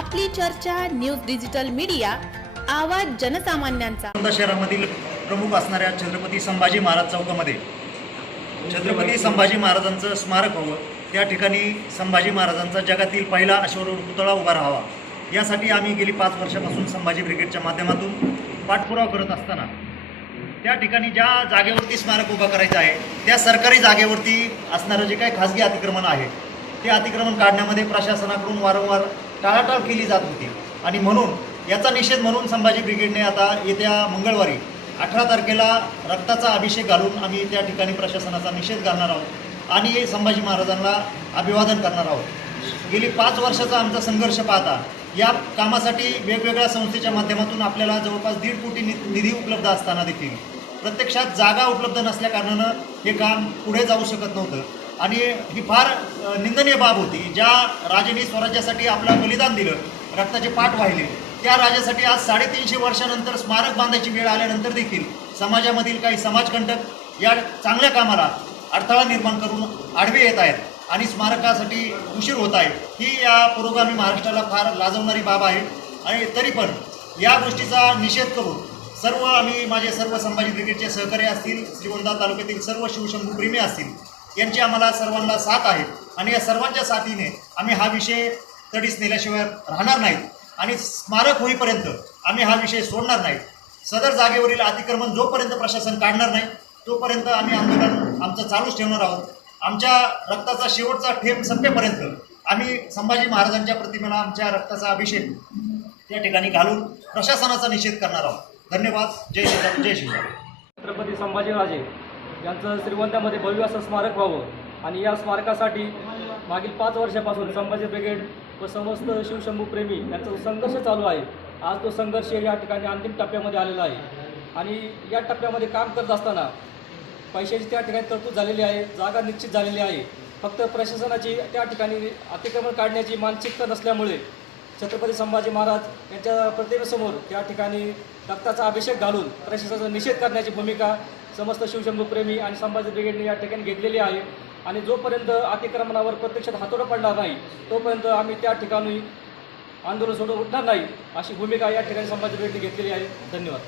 आपली चर्चा news digital media आवाज जनसामान्यांचा. शहरामधील प्रमुख असणाऱ्या छत्रपती संभाजी महाराज चौकामध्ये. छत्रपती संभाजी महाराजांचं स्मारक व्हावं त्या ठिकाणी संभाजी महाराजांचा जगातील पहिला अश्वरूढ पुतळा उभा राहावा. यासाठी आम्ही गेली पाच वर्षापासून संभाजी ब्रिगेडच्या माध्यमातून पाठपुरावा करत असताना त्या ठिकाणी ज्या जागेवरती स्मारक उभा करायचं आहे त्या सरकारी जागेवरती असणारं जे काही खाजगी अतिक्रमण आहे ते अतिक्रमण काढण्यामध्ये प्रशासनाकडून वारंवार टाळाटाळ केली जात होती. आणि म्हणून याचा निषेध म्हणून संभाजी ब्रिगेडने आता येत्या मंगळवारी अठरा तारखेला रक्ताचा अभिषेक घालून आम्ही त्या ठिकाणी प्रशासनाचा निषेध घालणार आहोत आणि संभाजी महाराजांना अभिवादन करणार आहोत. गेली पाच वर्षाचा आमचा संघर्ष पाहता या कामासाठी वेगवेगळ्या संस्थेच्या माध्यमातून आपल्याला जवळपास दीड कोटी नि निधी उपलब्ध असताना देखील प्रत्यक्षात जागा उपलब्ध नसल्याकारणानं हे काम पुढे जाऊ शकत नव्हतं. आणि ही फार निंदनीय बाब होती. ज्या राजांनी स्वराज्यासाठी आपलं बलिदान दिलं रक्ताचे पाठ वाहिले त्या राजासाठी आज साडेतीनशे वर्षानंतर स्मारक बांधायची वेळ आल्यानंतर देखील समाजामधील काही समाजकंटक या चांगल्या कामाला अडथळा निर्माण करून आडवे येत आहेत आणि स्मारकासाठी उशीर होत आहे. ही या पुरोगामी महाराष्ट्राला फार लाजवणारी बाब आहे. आणि तरी पण या गोष्टीचा निषेध करून सर्व आम्ही माझे सर्व संभाजी ब्रिगेडचे सहकारी असतील श्रीगोंदा तालुक्यातील सर्व शिवशंभू प्रेमी असतील यांची आम्हाला सर्वांना साथ आहे. आणि या सर्वांच्या साथीने आम्ही हा विषय तडीस नेल्याशिवाय राहणार नाहीत आणि स्मारक होईपर्यंत आम्ही हा विषय सोडणार नाही. सदर जागेवरील अतिक्रमण जोपर्यंत प्रशासन काढणार नाही तोपर्यंत आम्ही आंदोलन आमचं चालूच ठेवणार आहोत. आमच्या रक्ताचा शेवटचा ठेप संपेपर्यंत आम्ही संभाजी महाराजांच्या प्रतिमेला आमच्या रक्ताचा अभिषेक त्या ठिकाणी घालून प्रशासनाचा निषेध करणार आहोत. धन्यवाद. जय श्रीराम. जय श्रीराम. छत्रपती संभाजीराजे यांचं श्रीवंतामध्ये भव्य असं स्मारक व्हावं. आणि या स्मारकासाठी मागील पाच वर्षापासून संभाजी ब्रिगेड व समस्त शिवशंभूप्रेमी यांचा जो संघर्ष चालू आहे. आज तो संघर्ष या ठिकाणी अंतिम टप्प्यामध्ये आलेला आहे. आणि या टप्प्यामध्ये काम करत असताना पैशाची त्या ठिकाणी तरतूद झालेली आहे जागा निश्चित झालेली आहे. फक्त प्रशासनाची त्या ठिकाणी अतिक्रमण काढण्याची मानसिकता नसल्यामुळे छत्रपती संभाजी महाराज यांच्या प्रतिमेसमोर त्या ठिकाणी रक्ताचा अभिषेक घालून प्रशासनाचा निषेध करण्याची भूमिका समस्त शिवशंभूप्रेमी आणि संभाजी ब्रिगेडने या ठिकाणी घेतलेली आहे. आणि जोपर्यंत अतिक्रमणावर प्रत्यक्षात हातोडा पडणार नाही तोपर्यंत आम्ही त्या ठिकाणी आंदोलन सोडून उठणार नाही अशी भूमिका या ठिकाणी संभाजी ब्रिगेडने घेतलेली आहे. धन्यवाद.